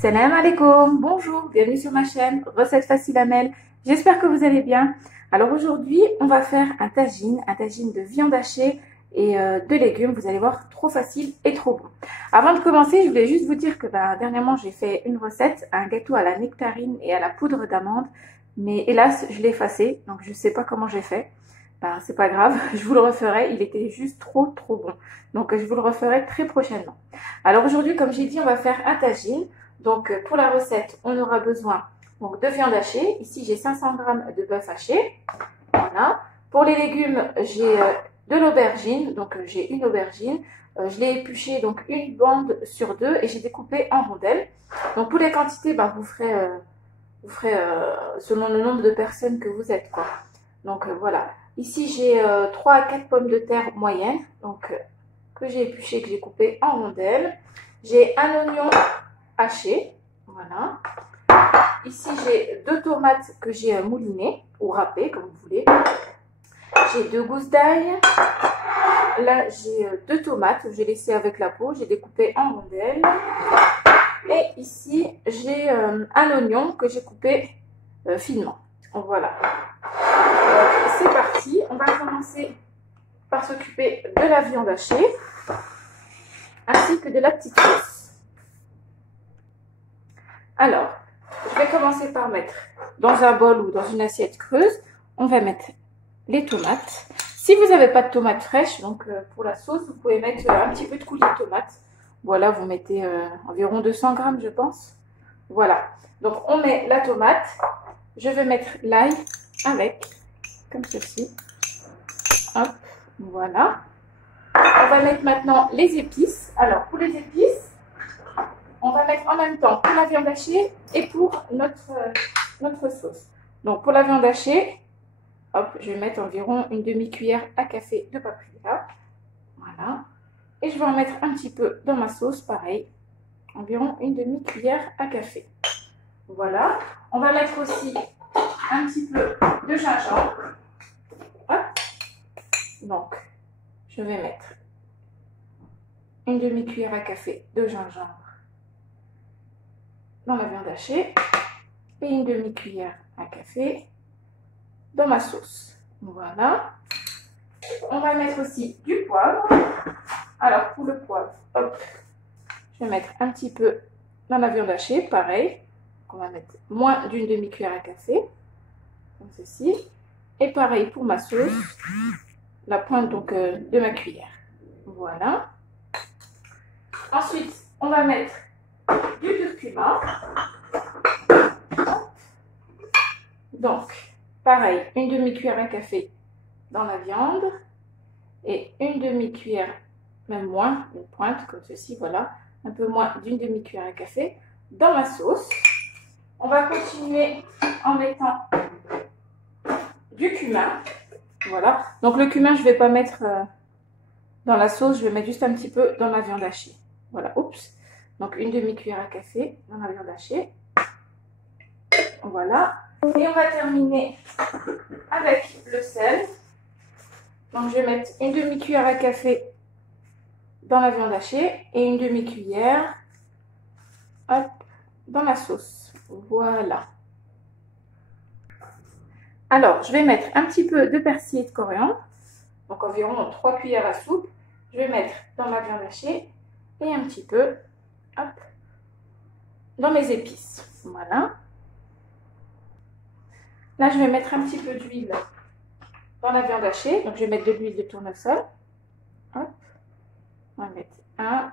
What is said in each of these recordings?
Salam alaikum, bonjour, bienvenue sur ma chaîne, recette facile à Mel. J'espère que vous allez bien. Alors aujourd'hui, on va faire un tagine de viande hachée et de légumes. Vous allez voir, trop facile et trop bon. Avant de commencer, je voulais juste vous dire que dernièrement, j'ai fait une recette, un gâteau à la nectarine et à la poudre d'amande. Mais hélas, je l'ai effacé, donc je ne sais pas comment j'ai fait. C'est pas grave, je vous le referai, il était juste trop bon. Donc je vous le referai très prochainement. Alors aujourd'hui, comme j'ai dit, on va faire un tagine. Donc pour la recette, on aura besoin de viande hachée. Ici, j'ai 500 g de bœuf haché. Voilà. Pour les légumes, j'ai de l'aubergine. Donc j'ai une aubergine. Je l'ai épluchée, donc une bande sur deux, et j'ai découpé en rondelles. Donc pour les quantités, vous ferez selon le nombre de personnes que vous êtes, quoi. Donc voilà. Ici, j'ai 3 à 4 pommes de terre moyennes, donc que j'ai épluchées, que j'ai coupées en rondelles. J'ai un oignon haché, voilà. Ici, j'ai 2 tomates que j'ai moulinées ou râpées, comme vous voulez. J'ai 2 gousses d'ail. Là, j'ai 2 tomates, j'ai laissé avec la peau, j'ai découpé en rondelles. Et ici, j'ai un oignon que j'ai coupé finement. Voilà. C'est parti, on va commencer par s'occuper de la viande hachée ainsi que de la petite sauce. Alors, je vais commencer par mettre dans un bol ou dans une assiette creuse, on va mettre les tomates. Si vous n'avez pas de tomates fraîches, donc pour la sauce, vous pouvez mettre un petit peu de coulis de tomates. Voilà, vous mettez environ 200 g, je pense. Voilà, donc on met la tomate. Je vais mettre l'ail avec, comme ceci. Hop, voilà. On va mettre maintenant les épices. Alors, pour les épices, on va mettre en même temps pour la viande hachée et pour notre sauce. Donc, pour la viande hachée, hop, je vais mettre environ une demi-cuillère à café de paprika. Voilà. Et je vais en mettre un petit peu dans ma sauce, pareil. Environ une demi-cuillère à café. Voilà. On va mettre aussi un petit peu de gingembre. Hop. Donc, je vais mettre une demi-cuillère à café de gingembre dans la viande hachée et une demi-cuillère à café dans ma sauce. Voilà. On va mettre aussi du poivre. Alors, pour le poivre, hop, je vais mettre un petit peu dans la viande hachée, pareil. On va mettre moins d'une demi-cuillère à café, comme ceci. Et pareil pour ma sauce, la pointe donc de ma cuillère. Voilà. Ensuite, on va mettre du curcuma. Donc, pareil, une demi-cuillère à café dans la viande et une demi-cuillère, même moins, une pointe comme ceci, voilà, un peu moins d'une demi-cuillère à café dans ma sauce. On va continuer en mettant du cumin. Voilà, donc le cumin, je ne vais pas mettre dans la sauce, je vais mettre juste un petit peu dans la viande hachée. Voilà, oups. Donc une demi-cuillère à café dans la viande hachée. Voilà. Et on va terminer avec le sel. Donc je vais mettre une demi-cuillère à café dans la viande hachée et une demi-cuillère dans la sauce. Voilà. Alors, je vais mettre un petit peu de persil et de coriandre. Donc environ 3 cuillères à soupe. Je vais mettre dans ma viande hachée et un petit peu dans mes épices. Voilà. Là, je vais mettre un petit peu d'huile dans la viande hachée. Donc, je vais mettre de l'huile de tournesol. Hop. On va mettre 1,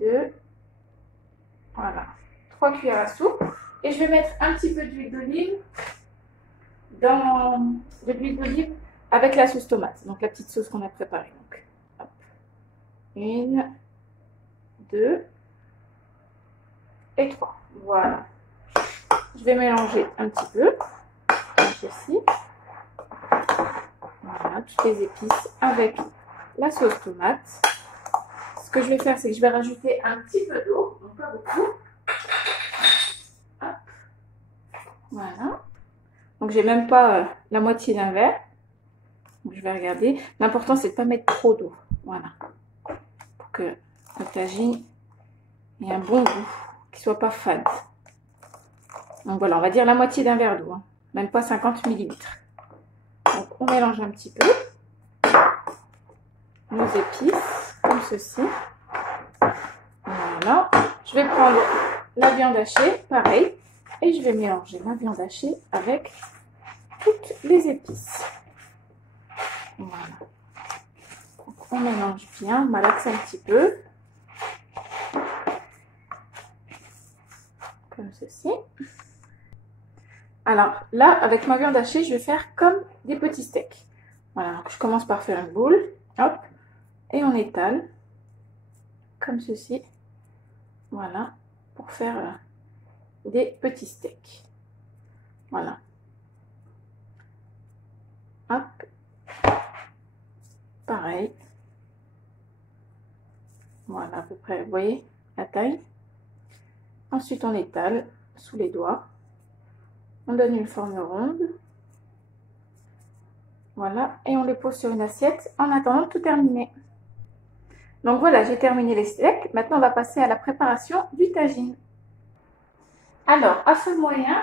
2, voilà, 3 cuillères à soupe. Et je vais mettre un petit peu d'huile d'olive avec la sauce tomate. Donc, la petite sauce qu'on a préparée. Donc, hop. 1, 2 et 3. Voilà. Je vais mélanger un petit peu, comme ceci. Voilà, toutes les épices avec la sauce tomate. Ce que je vais faire, c'est que je vais rajouter un petit peu d'eau, donc pas beaucoup. Hop. Voilà. Donc, j'ai même pas la moitié d'un verre. Donc, je vais regarder. L'important, c'est de ne pas mettre trop d'eau. Voilà. Pour que le tagine et un bon goût, qui ne soit pas fade. Donc voilà, on va dire la moitié d'un verre d'eau, hein, même pas 50 millilitres. Donc on mélange un petit peu nos épices, comme ceci. Voilà, je vais prendre la viande hachée, pareil, et je vais mélanger la viande hachée avec toutes les épices. Voilà. Donc on mélange bien, on malaxe un petit peu. Comme ceci. Alors là, avec ma viande hachée, je vais faire comme des petits steaks. Voilà, donc je commence par faire une boule, hop, et on étale, comme ceci. Voilà, pour faire des petits steaks. Voilà. Hop. Pareil. Voilà, à peu près, vous voyez la taille. Ensuite, on étale sous les doigts. On donne une forme ronde. Voilà, et on les pose sur une assiette en attendant de tout terminer. Donc voilà, j'ai terminé les steaks. Maintenant, on va passer à la préparation du tagine. Alors, à feu moyen,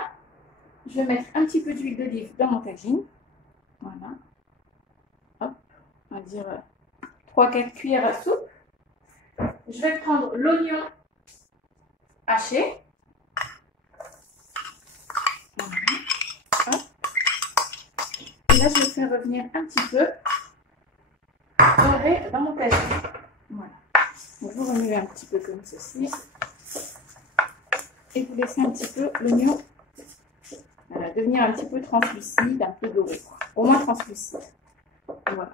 je vais mettre un petit peu d'huile d'olive dans mon tagine. Voilà. Hop, on va dire 3-4 cuillères à soupe. Je vais prendre l'oignon haché. Voilà. Hop. Et là, je vais faire revenir un petit peu doré dans mon tagine. Voilà. Donc, vous remuez un petit peu comme ceci. Et vous laissez un petit peu l'oignon devenir un petit peu translucide, un peu doré. Au moins translucide. Voilà.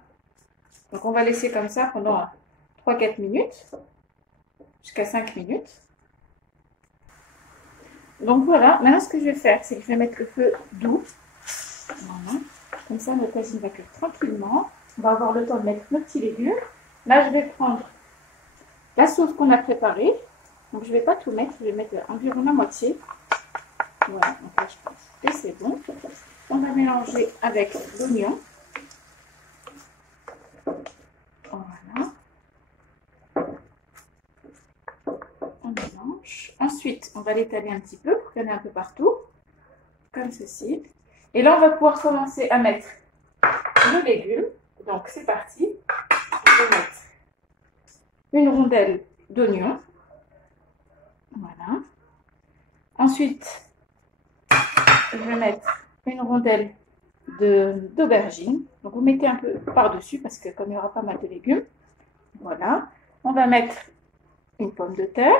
Donc, on va laisser comme ça pendant 3-4 minutes. Jusqu'à 5 minutes. Donc voilà, maintenant ce que je vais faire, c'est que je vais mettre le feu doux. Voilà. Comme ça, notre tagine va cuire tranquillement. On va avoir le temps de mettre nos petits légumes. Là, je vais prendre la sauce qu'on a préparée. Donc je ne vais pas tout mettre, je vais mettre environ la moitié. Voilà, donc là je pense que c'est bon. On va mélanger avec l'oignon. Voilà. On mélange. Ensuite, on va l'étaler un petit peu pour qu'il y en ait un peu partout. Comme ceci. Et là, on va pouvoir commencer à mettre le légume. Donc, c'est parti. Je vais mettre une rondelle d'oignon. Voilà. Ensuite, je vais mettre une rondelle d'aubergine. Donc, vous mettez un peu par-dessus parce que comme il y aura pas mal de légumes. Voilà. On va mettre une pomme de terre.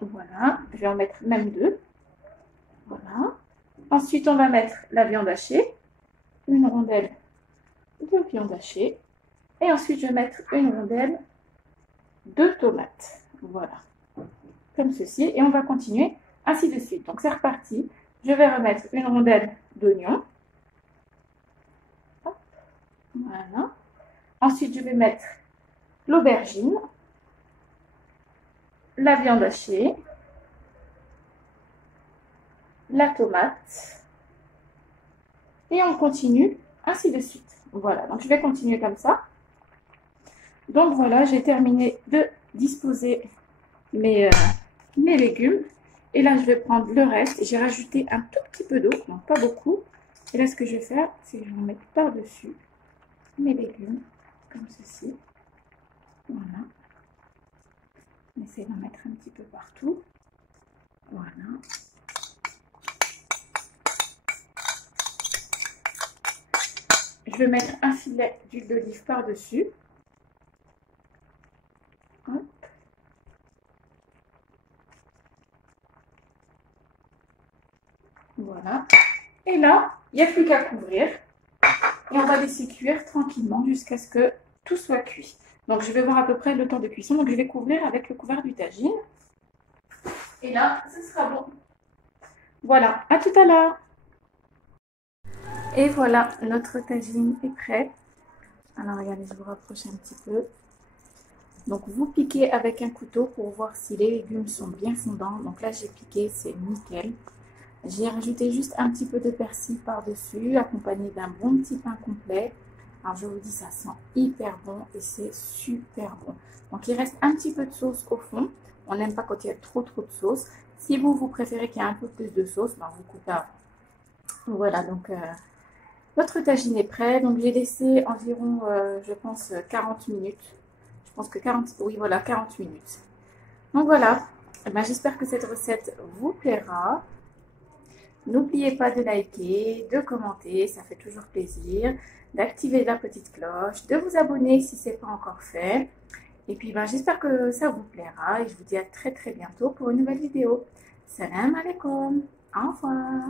Voilà. Je vais en mettre même 2. Voilà. Ensuite, on va mettre la viande hachée. Une rondelle de viande hachée. Et ensuite, je vais mettre une rondelle de tomates. Voilà. Comme ceci. Et on va continuer ainsi de suite. Donc, c'est reparti. Je vais remettre une rondelle d'oignon. Voilà. Ensuite, je vais mettre l'aubergine, la viande hachée, la tomate. Et on continue ainsi de suite. Voilà. Donc, je vais continuer comme ça. Donc, voilà, j'ai terminé de disposer mes légumes. Et là, je vais prendre le reste. J'ai rajouté un tout petit peu d'eau, donc pas beaucoup. Et là, ce que je vais faire, c'est que je vais mettre par-dessus mes légumes, comme ceci. Voilà. On essaie d'en mettre un petit peu partout. Voilà. Je vais mettre un filet d'huile d'olive par-dessus. Voilà. Et là, il n'y a plus qu'à couvrir. Et on va laisser cuire tranquillement jusqu'à ce que tout soit cuit. Donc, je vais voir à peu près le temps de cuisson. Donc, je vais couvrir avec le couvert du tagine. Et là, ce sera bon. Voilà, à tout à l'heure. Et voilà, notre tagine est prêt. Alors, regardez, je vous rapproche un petit peu. Donc, vous piquez avec un couteau pour voir si les légumes sont bien fondants. Donc là, j'ai piqué, c'est nickel. J'ai rajouté juste un petit peu de persil par-dessus, accompagné d'un bon petit pain complet. Alors je vous dis, ça sent hyper bon et c'est super bon. Donc il reste un petit peu de sauce au fond. On n'aime pas quand il y a trop de sauce. Si vous préférez qu'il y ait un peu plus de sauce, ben vous coupez avant. Voilà, donc votre tagine est prêt. Donc j'ai laissé environ, je pense, 40 minutes. Je pense que 40, oui voilà, 40 minutes. Donc voilà, ben, j'espère que cette recette vous plaira. N'oubliez pas de liker, de commenter, ça fait toujours plaisir, d'activer la petite cloche, de vous abonner si ce n'est pas encore fait. Et puis ben, j'espère que ça vous plaira et je vous dis à très bientôt pour une nouvelle vidéo. Salam alaikum, au revoir.